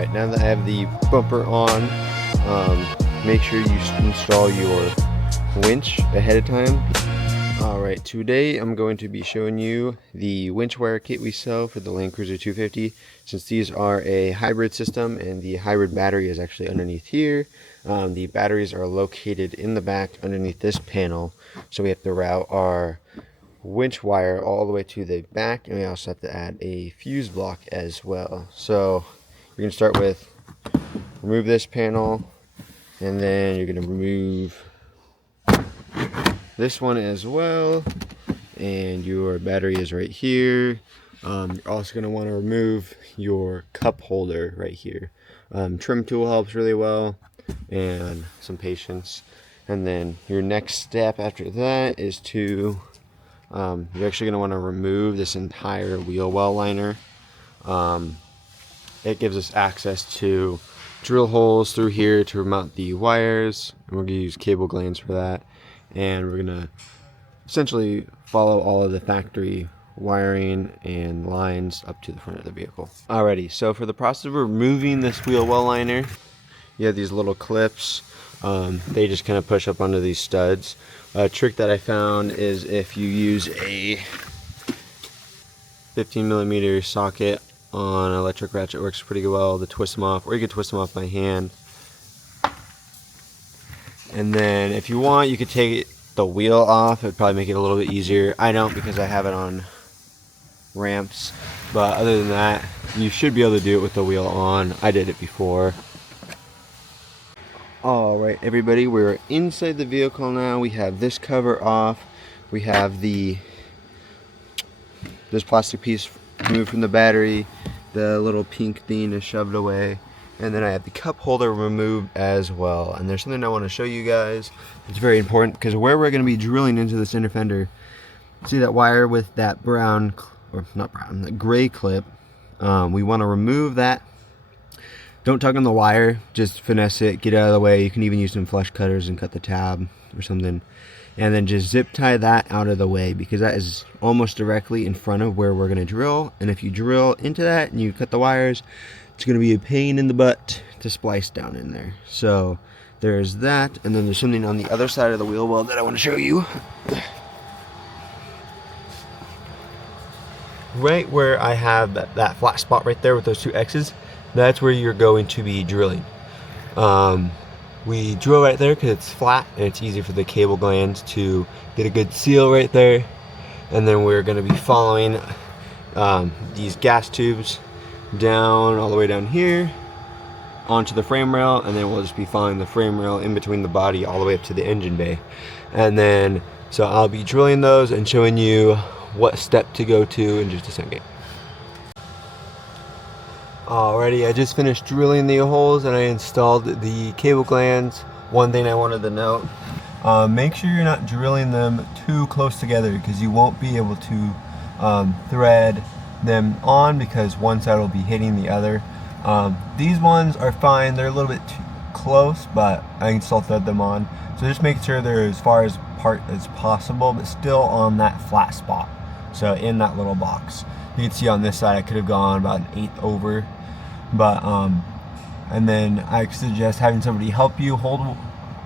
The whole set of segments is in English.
Alright, now that I have the bumper on, make sure you install your winch ahead of time. Alright, today I'm going to be showing you the winch wire kit we sell for the Land Cruiser 250. Since these are a hybrid system and the hybrid battery is actually underneath here, the batteries are located in the back underneath this panel, so we have to route our winch wire all the way to the back, and we also have to add a fuse block as well. So you're going to start with remove this panel, and then you're going to remove this one as well, and your battery is right here. You're also going to want to remove your cup holder right here. Trim tool helps really well, and some patience. And then your next step after that is to you're actually going to want to remove this entire wheel well liner. It gives us access to drill holes through here to mount the wires, and we're going to use cable glands for that. And we're going to essentially follow all of the factory wiring and lines up to the front of the vehicle. Alrighty, so for the process of removing this wheel well liner, you have these little clips. They just kind of push up onto these studs. A trick that I found is if you use a 15mm socket on an electric ratchet, works pretty well to twist them off, or you can twist them off by hand. And then if you want, you could take the wheel off. It would probably make it a little bit easier. I don't, because I have it on ramps, but other than that, you should be able to do it with the wheel on. I did it before. Alright everybody, we're inside the vehicle now. We have this cover off. We have this plastic piece removed from the battery. The little pink thing is shoved away. And then I have the cup holder removed as well. And there's something I want to show you guys. It's very important because where we're going to be drilling into this inner fender, see that wire with that brown, or not brown, that gray clip. We want to remove that. Don't tug on the wire, just finesse it, get it out of the way. You can even use some flush cutters and cut the tab or something. And then just zip tie that out of the way, because that is almost directly in front of where we're going to drill. And if you drill into that and you cut the wires, it's going to be a pain in the butt to splice down in there. So there's that. And then there's something on the other side of the wheel well that I want to show you. Right where I have that flat spot right there with those two X's, that's where you're going to be drilling. We drill right there because it's flat and it's easy for the cable glands to get a good seal right there. And then we're going to be following these gas tubes down all the way down here onto the frame rail, and then we'll just be following the frame rail in between the body all the way up to the engine bay. And then so I'll be drilling those and showing you what step to go to in just a second. Alrighty, I just finished drilling the holes and I installed the cable glands. One thing I wanted to note, make sure you're not drilling them too close together, because you won't be able to thread them on, because one side will be hitting the other. These ones are fine, they're a little bit too close, but I can still thread them on. So just make sure they're as far apart as possible, but still on that flat spot. So in that little box. You can see on this side I could have gone about 1/8 over. But and then I suggest having somebody help you hold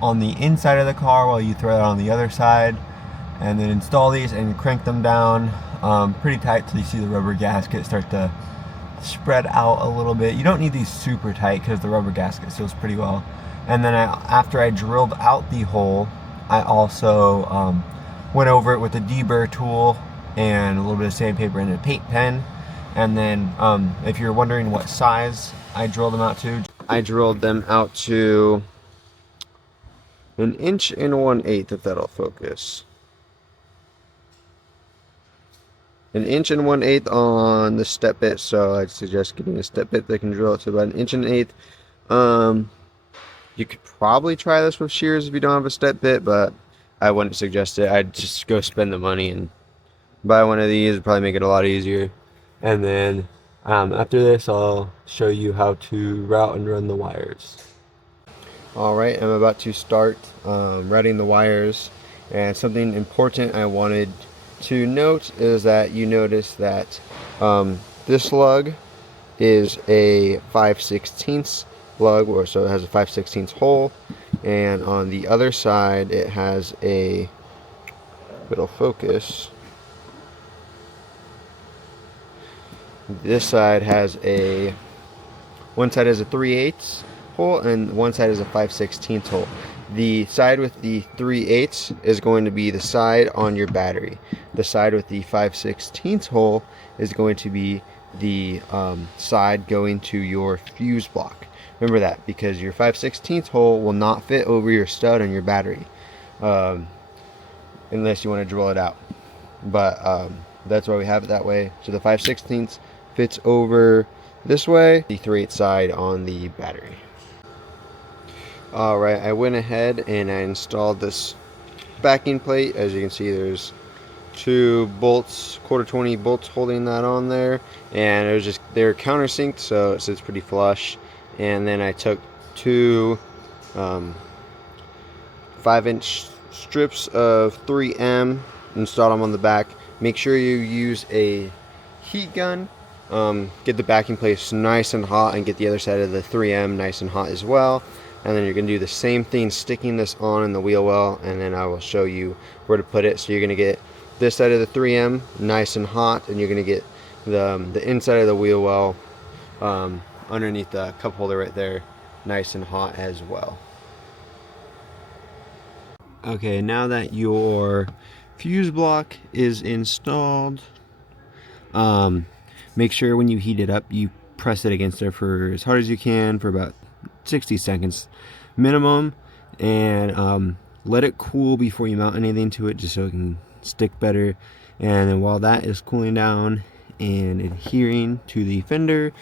on the inside of the car while you thread it on the other side, and then install these and crank them down pretty tight till you see the rubber gasket start to spread out a little bit. You don't need these super tight because the rubber gasket seals pretty well. And then after I drilled out the hole, I also went over it with a deburr tool and a little bit of sandpaper and a paint pen. And then if you're wondering what size I drilled them out to, I drilled them out to 1 1/8", if that'll focus. 1 1/8" on the step bit, so I'd suggest getting a step bit that can drill it to about 1 1/8". You could probably try this with shears if you don't have a step bit, but I wouldn't suggest it. I'd just go spend the money and buy one of these. It'd probably make it a lot easier. And then after this, I'll show you how to route and run the wires. Alright, I'm about to start routing the wires, and something important I wanted to note is that you notice that this lug is a 5/16 lug, or so it has a 5/16 hole, and on the other side it has a, it'll focus, this side has a, one side has a 3/8 hole and one side is a 5/16 hole. The side with the 3/8 is going to be the side on your battery. The side with the 5/16 hole is going to be the side going to your fuse block. Remember that, because your 5/16 hole will not fit over your stud on your battery, unless you want to drill it out. But that's why we have it that way. So the 5/16 fits over this way, the 3/8 side on the battery. Alright, I went ahead and I installed this backing plate. As you can see, there's two bolts, 1/4-20 bolts holding that on there, and it was just, they're countersinked, so it sits pretty flush. And then I took two 5-inch strips of 3M, installed them on the back. Make sure you use a heat gun. Get the backing plate nice and hot, and get the other side of the 3M nice and hot as well. And then you're going to do the same thing, sticking this on in the wheel well, and then I will show you where to put it. So you're going to get this side of the 3M nice and hot, and you're going to get the inside of the wheel well underneath the cup holder right there nice and hot as well. Okay, now that your fuse block is installed, make sure when you heat it up you press it against there for as hard as you can for about 60 seconds minimum, and let it cool before you mount anything to it, just so it can stick better. And then while that is cooling down and adhering to the fender,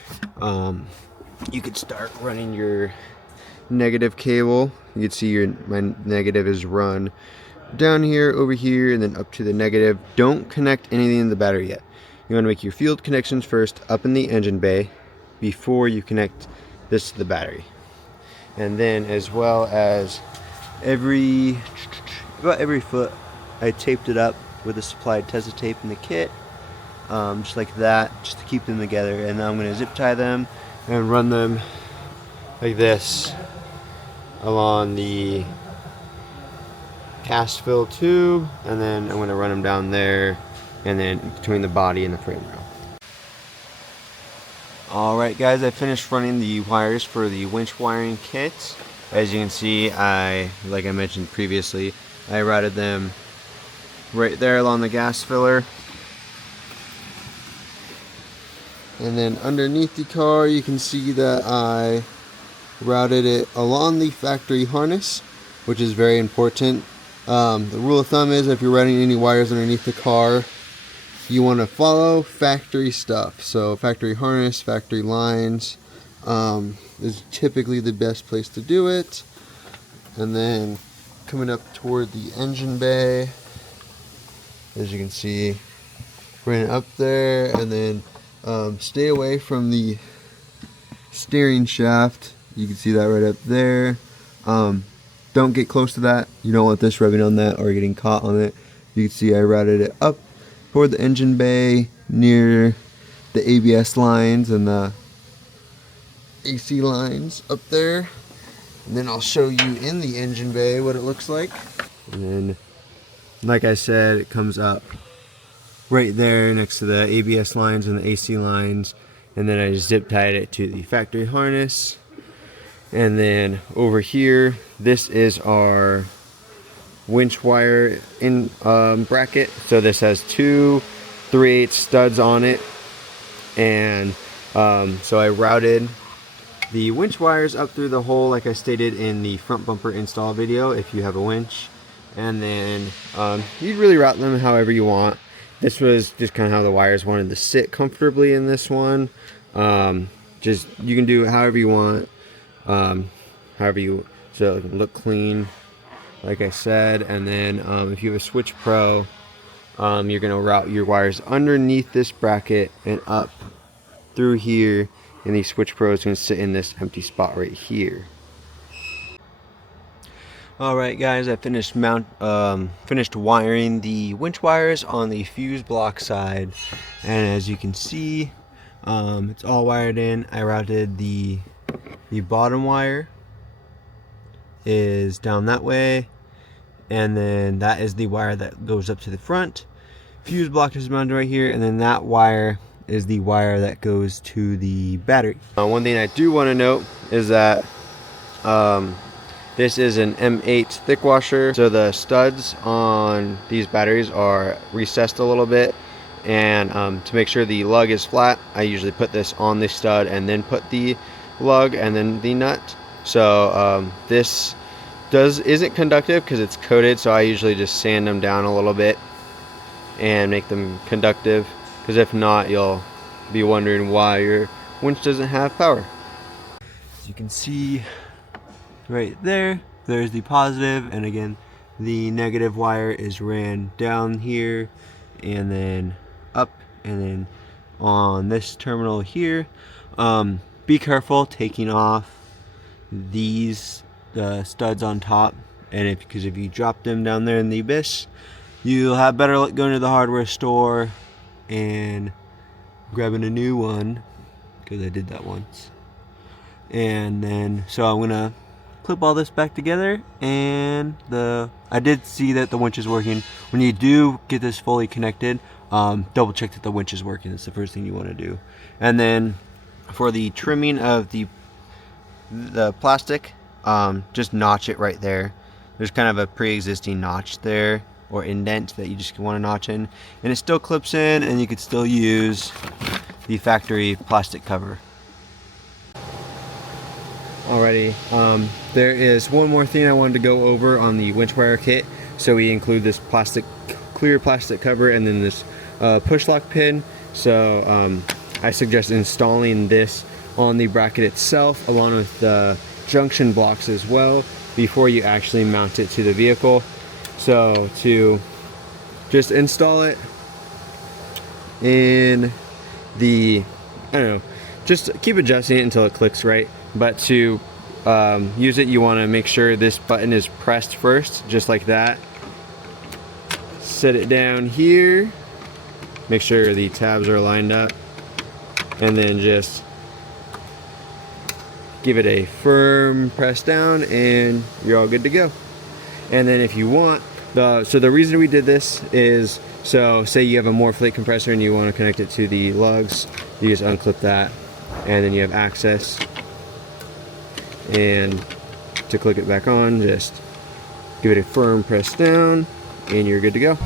you could start running your negative cable. You can see my negative is run down here, over here, and then up to the negative. Don't connect anything in the battery yet. You want to make your field connections first up in the engine bay before you connect this to the battery. And then, as well as about every foot, I taped it up with the supplied Tesla tape in the kit, just like that, just to keep them together. And now I'm going to zip tie them and run them like this along the cast fill tube, and then I'm going to run them down there, and then between the body and the frame rail. Alright guys, I finished running the wires for the winch wiring kit. As you can see, like I mentioned previously, I routed them right there along the gas filler. And then underneath the car, you can see that I routed it along the factory harness, which is very important. The rule of thumb is, if you're running any wires underneath the car, you want to follow factory stuff. So factory harness, factory lines is typically the best place to do it. And then coming up toward the engine bay, as you can see, bring it up there, and then stay away from the steering shaft. You can see that right up there. Don't get close to that. You don't want this rubbing on that or getting caught on it. You can see I routed it up toward the engine bay near the ABS lines and the AC lines up there. And then I'll show you in the engine bay what it looks like. And then, like I said, it comes up right there next to the ABS lines and the AC lines. And then I just zip tied it to the factory harness. And then over here, this is our winch wire in bracket. So this has two 3/8 studs on it, and so I routed the winch wires up through the hole like I stated in the front bumper install video if you have a winch. And then you really route them however you want. This was just kind of how the wires wanted to sit comfortably in this one. Just, you can do it however you want, so it can look clean, like I said. And then if you have a Switch Pro, you're going to route your wires underneath this bracket and up through here, and the Switch Pro is going to sit in this empty spot right here. Alright guys, I finished wiring the winch wires on the fuse block side, and as you can see, It's all wired in. I routed the bottom wire is down that way, and then that is the wire that goes up to the front. Fuse block is mounted right here, and then that wire is the wire that goes to the battery. One thing I do want to note is that this is an M8 thick washer, so the studs on these batteries are recessed a little bit, and to make sure the lug is flat, I usually put this on the stud and then put the lug and then the nut. So this isn't conductive because it's coated, so I usually just sand them down a little bit and make them conductive, because if not, you'll be wondering why your winch doesn't have power. As you can see right there, there's the positive, and again the negative wire is ran down here and then up, and then on this terminal here. Be careful taking off these studs on top, and because if you drop them down there in the abyss, you'll have better luck going to the hardware store and grabbing a new one, because I did that once. And then so I'm gonna clip all this back together, and I did see that the winch is working. When you do get this fully connected, double check that the winch is working. That's the first thing you want to do. And then for the trimming of the plastic, just notch it right there. There's kind of a pre-existing notch there, or indent, that you just want to notch in, and it still clips in, and you could still use the factory plastic cover. Alrighty, there is one more thing I wanted to go over on the winch wire kit. So we include this clear plastic cover, and then this push lock pin. So I suggest installing this on the bracket itself, along with the junction blocks as well, before you actually mount it to the vehicle. So to just install it in the, I don't know, just keep adjusting it until it clicks right. But to use it, you want to make sure this button is pressed first, just like that. Set it down here, make sure the tabs are lined up, and then just give it a firm press down, and you're all good to go. And then if you want, so the reason we did this is, so say you have a Morphlate compressor and you want to connect it to the lugs, you just unclip that, and then you have access. And to click it back on, just give it a firm press down, and you're good to go.